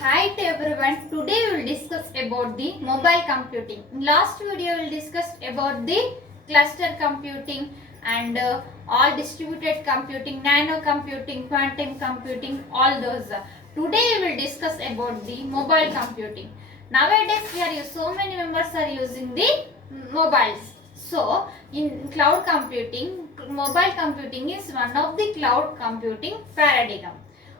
Hi to everyone. Today we will discuss about the mobile computing. In last video we will discuss about the cluster computing and all distributed computing, nano computing, quantum computing, all those. Today we will discuss about the mobile computing. Nowadays so many members are using the mobiles. So in cloud computing, mobile computing is one of the cloud computing paradigm.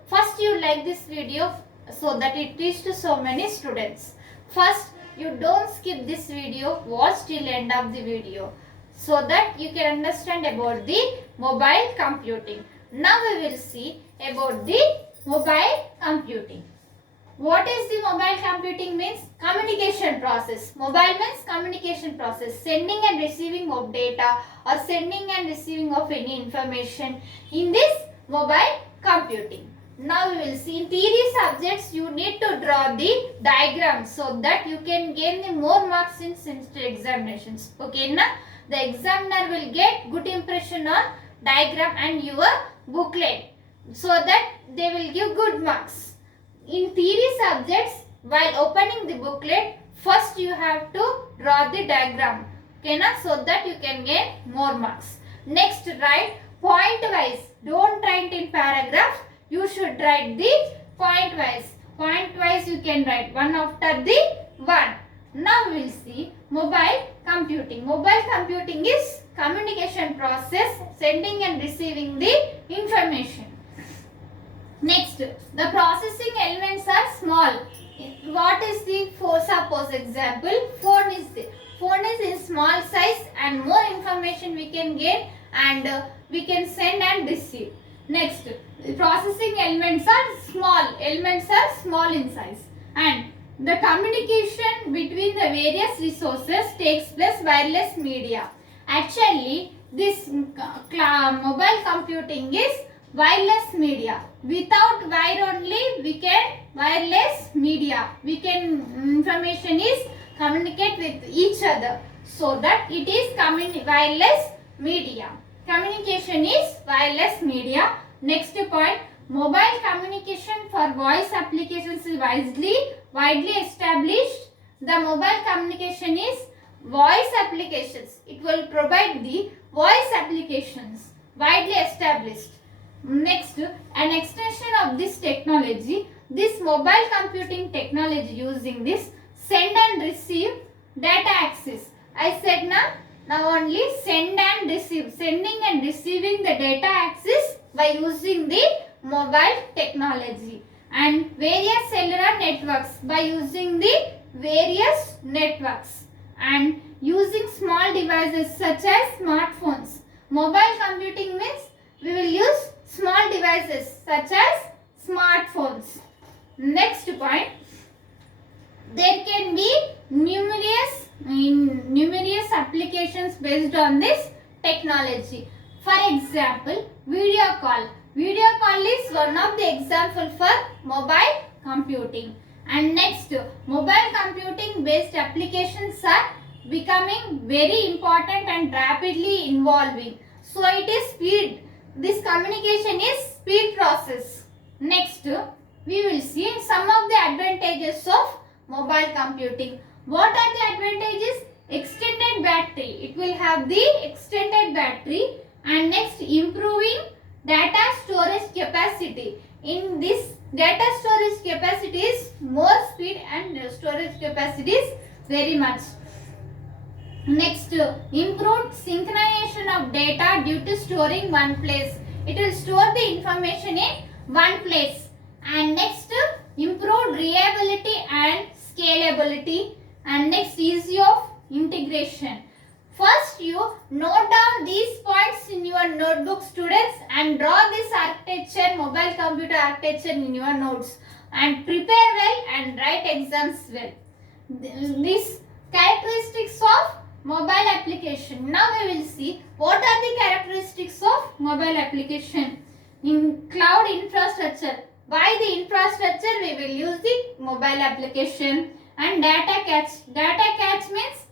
First you like this video so that it reaches so many students. First, you don't skip this video, watch till end of the video so that you can understand about the mobile computing. Now we will see about the mobile computing. What is the mobile computing means? Communication process. Mobile means communication process, sending and receiving of data or sending and receiving of any information in this mobile computing. Now we will see in theory subjects you need to draw the diagram so that you can gain the more marks in semester examinations. Okay, na? The examiner will get good impression on diagram and your booklet so that they will give good marks. In theory subjects, while opening the booklet, first you have to draw the diagram. Okay, na? So that you can get more marks. Next, write point wise. Don't write in paragraph. You should write the point wise. Point wise you can write one after the one. Now we will see mobile computing. Mobile computing is communication process, sending and receiving the information. Next, the processing elements are small. What is the suppose example? Phone is in small size and more information we can get and we can send and receive. Next, processing elements are small in size and the communication between the various resources takes place wireless media. Actually, this mobile computing is wireless media. Without wire only we can wireless media. We can information is communicate with each other so that it is wireless media. Communication is wireless media. Next point, mobile communication for voice applications is widely established. The mobile communication is voice applications. It will provide the voice applications widely established. Next, an extension of this technology, this mobile computing technology using this send and receive data access. I said now only send and receive, sending and receiving the data access by using the mobile technology and various cellular networks by using the various networks and using small devices such as smartphones. Mobile computing means we will use small devices such as smartphones. Next point, there can be numerous applications based on this technology. For example, video call. Video call is one of the example for mobile computing. And next, mobile computing based applications are becoming very important and rapidly evolving. So it is speed. This communication is speed process. Next, we will see some of the advantages of mobile computing. What are the advantages? Extended battery. It will have the extended battery. And next, improving data storage capacity. In this data storage capacity is more speed and storage capacity is very much. Next, improved synchronization of data due to storing one place. It will store the information in one place. And next, improved reliability and scalability. And next, ease of integration. First, you note down these points in your notebook, students, and draw this architecture, mobile computer architecture in your notes. And prepare well and write exams well. These characteristics of mobile application. Now we will see what are the characteristics of mobile application. In cloud infrastructure, by the infrastructure we will use the mobile application. And data catch. Data catch means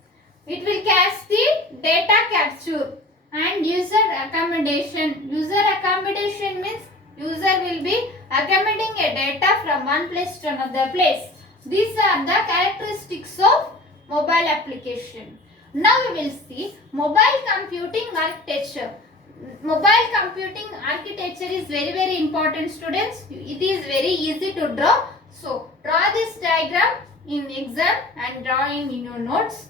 it will catch the data capture. And user accommodation. User accommodation means user will be accommodating a data from from one place to another place. These are the characteristics of mobile application. Now we will see mobile computing architecture. Mobile computing architecture is very important, students. It is very easy to draw. So draw this diagram in exam and draw in your notes.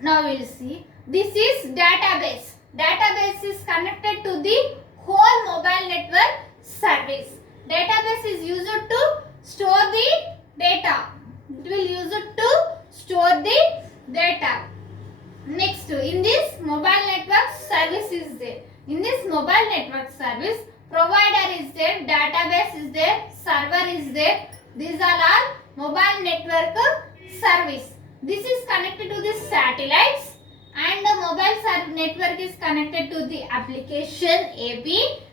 Now we will see. This is database. Database is connected to the whole mobile network service. Database is used to store the data. It will use it to store the data. Next, in this mobile network service is there. In this mobile network service, provider is there, database is there, server is there. These are all mobile network service. This is connected to the satellites, and the mobile network is connected to the application AP,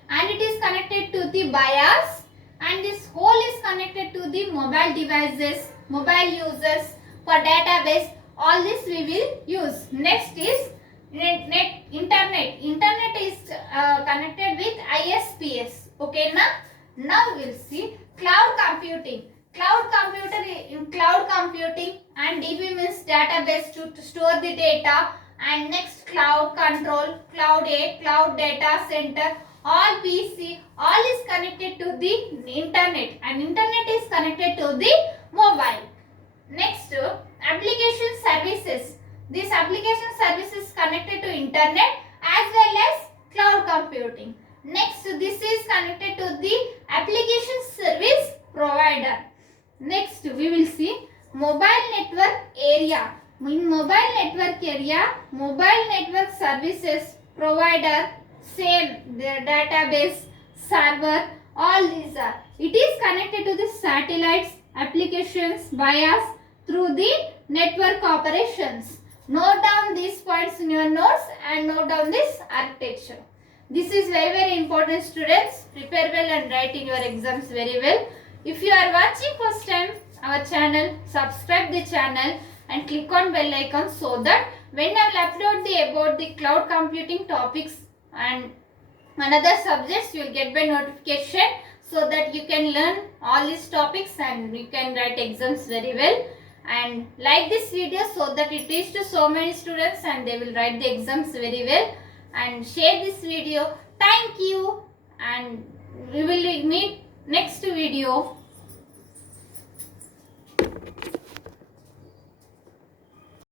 and it is connected to the BIOS, and this whole is connected to the mobile devices, mobile users for database. All this we will use. Next is internet. Internet is connected with ISPs. Okay, now we will see cloud computing. Cloud computing and DB means database to store the data, and next cloud control, cloud data center, all PC, all is connected to the internet, and internet is connected to the mobile. Next, application services. This application service is connected to internet as well as cloud computing. Next, this is connected to the application service provider. Next, we will see mobile network area. In mobile network area, mobile network services provider, same, their database, server, all these are. It is connected to the satellites, applications, BIOS through the network operations. Note down these points in your notes and note down this architecture. This is very important, students. Prepare well and write in your exams very well. If you are watching first time our channel, subscribe the channel and click on bell icon so that when I will upload about the cloud computing topics and another subjects, you will get by notification, so that you can learn all these topics and you can write exams very well. And like this video so that it reaches to so many students and they will write the exams very well. And share this video. Thank you, and we will meet next video.